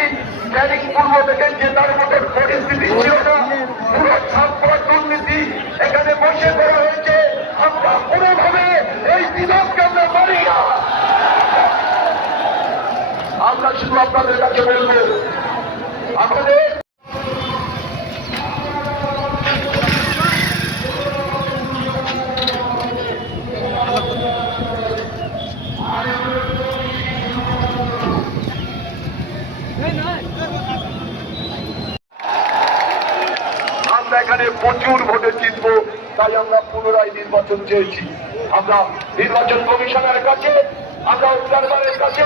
দুর্নীতি ক্যানিং পূর্ব থেকে যে তার মতো পরিস্থিতি ছিল না, পুরো ছাপ্পা দুর্নীতি এখানে বসে করা হয়েছে। আমরা কোনোভাবে এই বিধানকে আমরা মানি না। আমরা শুধু আপনাদের কাছে বলবো, আমাদের আমরা এখানে প্রচুর ভোটে জিতবো, তাই আমরা পুনরায় নির্বাচন চেয়েছি। আমরা নির্বাচন কমিশনের কাছে, আমরা অবজারভারের কাছে,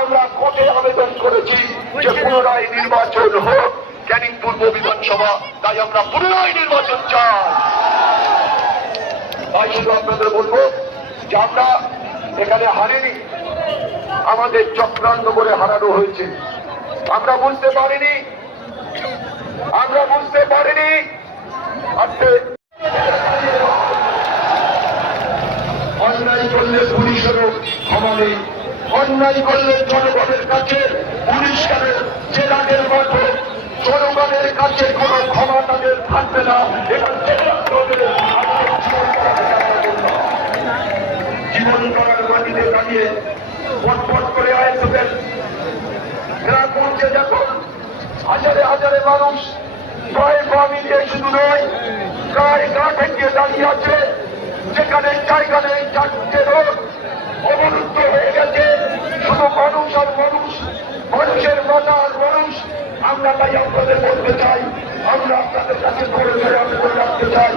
আমরা কোর্টে আবেদন করেছি যে পুনরায় নির্বাচন হোক ক্যানিং পূর্ব বিধানসভা, তাই আমরা পুনরায় নির্বাচন চাই। তাই শুধু আপনাদের বলবো যে আমরা এখানে হারিনি, আমাদের চক্রান্ত করে হারানো হয়েছে। আমরা বুঝতে পারিনি আজকে অন্যায় করলে পুলিশেরও ক্ষমা নেই, অন্যায় করলে জনগণের কাছে পুলিশ কেন জেলাদের মাঠে জনগণের কাছে কোনো ক্ষমা তাদের থাকবে না। এবং জীবন করার মাটিতে দাঁড়িয়ে পটপট করে আইসবেন এরা করছে। যখন হাজারে হাজারে মানুষ প্রায় মিলিয়ে শুধু নয়, প্রায় গা ঠেকিয়ে দাঁড়িয়ে আছে, যেখানে জায়গা নেই, চারটে রোড অবরুদ্ধ হয়ে গেছে, শুধু মানুষ আর মানুষ, মানুষের মাথা আর মানুষ। আমরা তাই আপনাদের বলতে চাই, আমরা আপনাদের কাছে ধরে ধরে আমি বলে রাখতে চাই,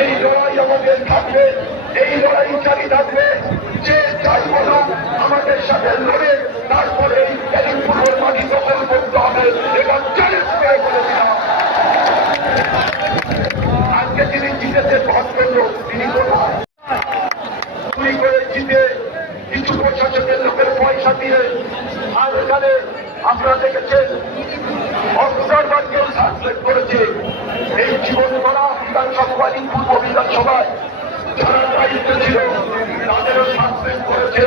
এই লড়াই আমাদের থাকবে, এই লড়াই জারি থাকবে। যে যাই বলুন আমাদের সাথে লড়ে তারপরে এই ক্যানিং পূর্বের মাটি দখল করতে হবে এবং চ্যালেঞ্জ করে বলে দিলাম। আজকে তিনি জিতেছেন ভদ্রলোক, তিনি কোথায় চুরি করে জিতে কিছু প্রশাসকের লোকের পয়সা দিয়ে। আর এখানে আপনারা দেখেছেন অবজারভারকেও সাসপেন্ড করেছে। এই জীবন করা বিধানসভা ক্যানিং পূর্ব বিধানসভায় যারা দায়িত্ব ছিল তাদেরও সাসপেন্ড করেছে।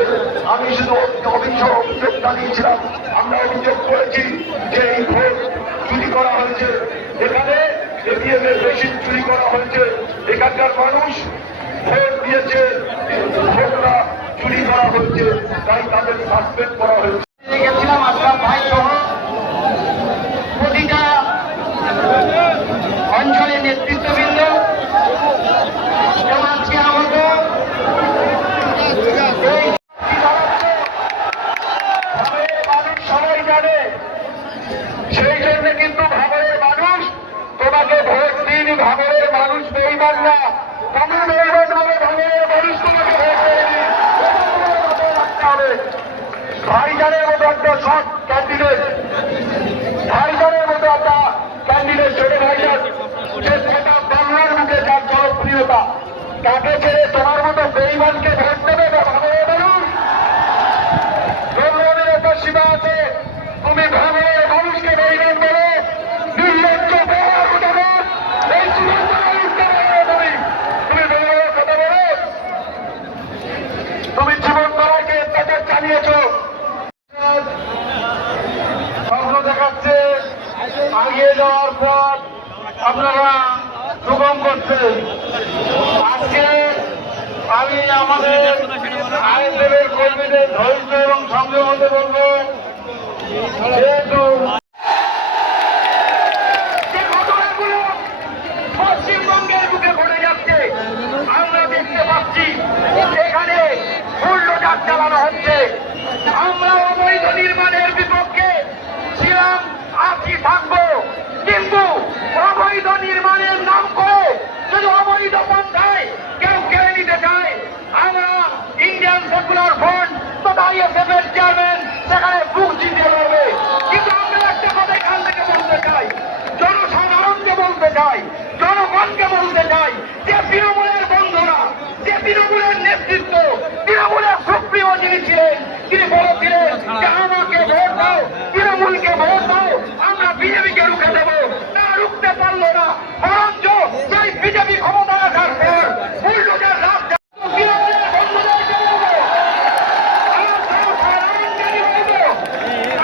আমি শুধু অভিযোগ জানিয়েছিলাম, আমরা অভিযোগ করেছি যে এই ভোট চুরি করা হয়েছে, এখানে এটিএম এর মেশিন চুরি করা হয়েছে, এখানকার মানুষ ভোট দিয়েছে, ভোটটা চুরি করা হয়েছে, তাই তাদের সাসপেন্ড করা হয়েছে। গেছিলাম আশরাফ ভাই সহ প্রতিটা অঞ্চলের নেতৃত্ববৃন্দ, যেমন আজকে আমাদের সবাই জানে, সেই জন্য কিন্তু ভাঙড়ের মানুষ তোমাকে ভোট দিন। ভাঙড়ের মানুষ বেইমান না, তুমি বেইমান বলে ভাঙড়ের মানুষ তোমাকে ভোট দেয়নি। রাখতে হবে ভাইজানের মতো একটা সৎ ক্যান্ডিডেট, ভাইজানের মতো একটা ক্যান্ডিডেট, ছোট ভাইজান যে সেটা বাংলার মুখে যার জনপ্রিয়তা, তাকে ছেড়ে তোমার মতো বেইমানকে ভোট দেবে না ভাঙড়ের মানুষ? ভগবানের একটা সীমা আছে, তুমি ভাঙড়ের মানুষকে বেইমান বলো, নির্লজ্জ এই চূড়ান্ত তুমি বড় কথা বলো, তুমি জীবন করাকে তাদের চালিয়েছ। স্বপ্ন দেখাচ্ছে আগিয়ে যাওয়ার পর আপনারা সুগম করছেন। আজকে আমি আমাদের আইনজীবীর কর্মীদের ধৈর্য এবং সংযম হতে বলবো, যেহেতু পশ্চিমবঙ্গের বুকে ঘটে যাচ্ছে আমরা দেখতে পাচ্ছি, এখানে মূল্যজাত চালানো হচ্ছে। আমরা অবৈধ নির্মাণের বিপক্ষে ছিলাম, আছি, থাকবো, কিন্তু অবৈধ নির্মাণের নাম করে যদি অবৈধ পন্থায় কেউ কেড়ে নিতে চায়, আমরা ইন্ডিয়ান সেকুলার ফ্রন্ট তথা আইএসএফ এর চেয়ারম্যান সেখানে বুক জিতে লড়বে। কিন্তু আমরা একটা কথা এখান থেকে বলতে চাই, জনসাধারণকে বলতে চাই, জনগণকে বলতে চাই যে তৃণমূলের বন্ধুরা, যে তৃণমূলের নেতৃত্ব, তৃণমূলের সুপ্রিয় যিনি ছিলেন, তিনি বলেছিলেন যে আমাকে ভোট দাও, তৃণমূলকে ভোট দাও, আমরা বিজেপিকে রুখে দেবো। না রুখতে পারলো না, বরঞ্চ সেই বিজেপি ক্ষমতা আসার পর মূল্যজাত রাজ তৃণমূলের বন্ধুদেরকে বলবো, আমার জনসাধারণকে বলবো,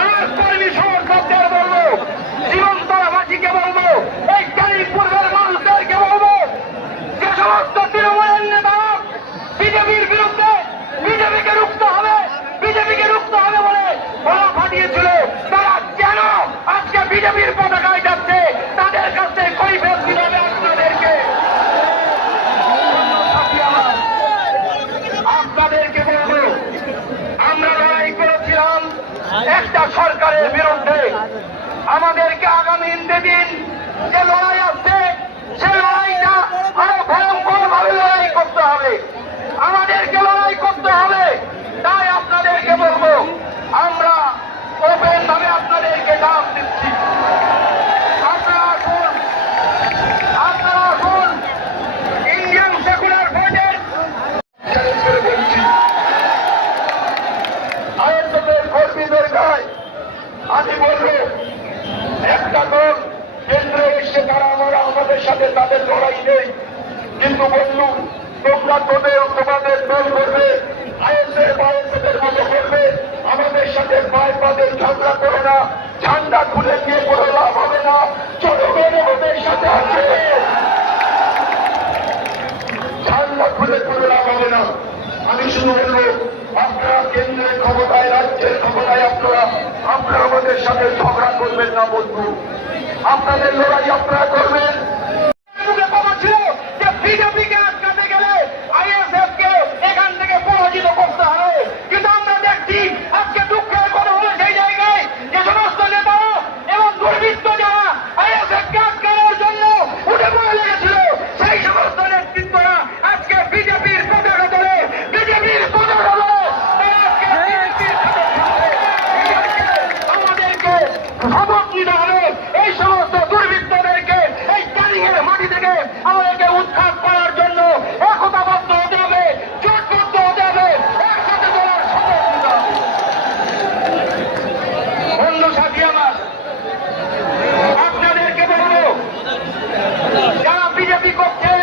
আমার কর্মী সমর্থকদের অত্যাচারের বিরুদ্ধে আমাদেরকে আগামী দিন যে লড়াই আসছে সেই লড়াইটা আরো ভয়ঙ্কর ভাবে লড়াই করতে হবে, আমাদেরকে লড়াই করতে হবে। তাই আপনাদেরকে বলবো, আমরা ওপেন ভাবে আপনাদেরকে ডাক দিচ্ছি, আপনারা আসুন ইন্ডিয়ান সেকুলার ফ্রন্টের বলছি আইএসএফের কর্মীদের গায়ে আমি বলবো, একটা দল কেন্দ্রে এসে তারা আমাদের সাথে তাদের লড়াই নেই, কিন্তু বললু তোমরা তোমাদের দল করবে, আইএসএফের মতো করবে, আমাদের সাথে পায়ে পাদের ঝগড়া করো না, ঝান্ডা খুলে দিয়ে কোনো লাভ হবে না, জনগণ আমাদের সাথে আছে, ঝান্ডা খুলে কোনো লাভ হবে না। আমি শুধু বলবো, আপনারা কেন্দ্রের ক্ষমতায়, রাজ্যের ক্ষমতায়, আপনারা আমাদের সাথে ঝগড়া করবেন না বন্ধু, আপনাদের লড়াই আপনারা করবেন। বিজেপিকে আটকাতে গেলে আইএসএফ কে এখান থেকে পরাজিত করতে হবে, কিন্তু আমরা দেখছি আজকে দুঃখের কথা হলো সেই জায়গায় যে সমস্ত নেতারা এবং দুর্বৃত্ত যারা আইএসএফ কে আটকানোর জন্য উঠে পড়ে লেগেছিল, সেই সমস্ত নেতৃত্বরা আজকে বিজেপির পতাকা দলে আমাদেরকে খবর দিতে হবে। এই সমস্ত দুর্বৃত্তদেরকে এই ক্যানিংয়ের মাটি থেকে আমাদেরকে উৎখাত করার জন্য একতাবদ্ধ হতে হবে, জোটবদ্ধ হতে হবে, একসাথে চলার শপথ নিতে হবে। বন্ধু সাথী আমার, আপনাদেরকে বলবো, যারা বিজেপি করছে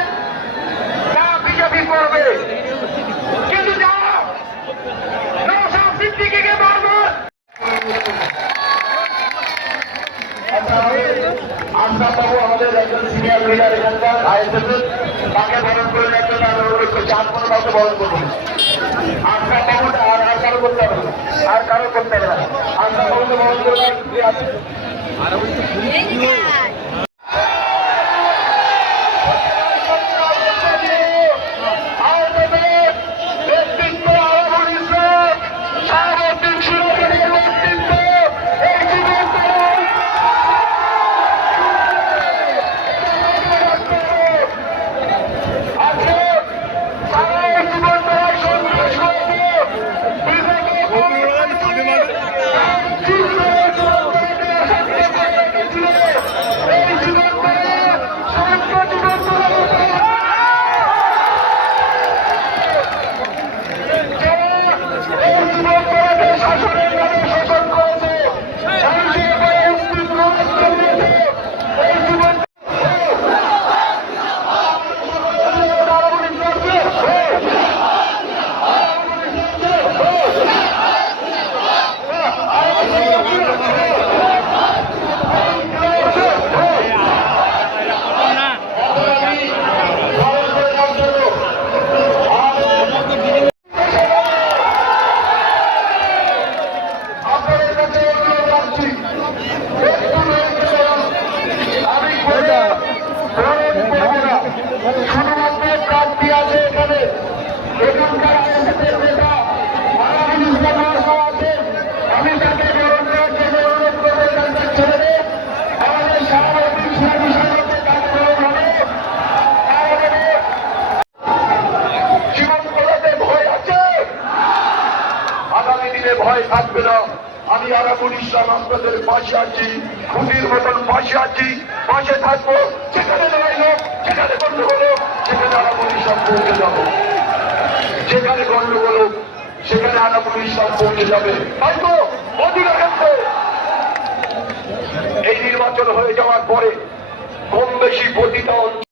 তারা বিজেপি করবে, কিন্তু যারা নওশাদ সিদ্দিকীকে বারবার বাবু আমাদের একজন সিনিয়র লিডার এখানকার আইএসএফের, তাকে বরণ করে নেওয়ার জন্য আমি অনুরোধ করছি, আর কোনো কাউকে বরণ করবো না। আশা বাবুটা আর কারো করতে হবে না, আর কারো করতে হবে না, আশা বাবুকে বরণ করে আছে। ভয় থাকবে না। আমি আরাবুল ইসলাম আপনাদের পাশে আছি, খুঁটির মতন পাশে আছি, পাশে থাকবো। যেখানে লড়াই হোক, যেখানে গন্ডগোল হোক, সেখানে আরাবুল ইসলাম পৌঁছে যাবো, যেখানে গন্ডগোল হোক সেখানে আরাবুল ইসলাম পৌঁছে যাবে। হয়তো অধিকাংশ এই নির্বাচন হয়ে যাওয়ার পরে কম বেশি প্রতিটা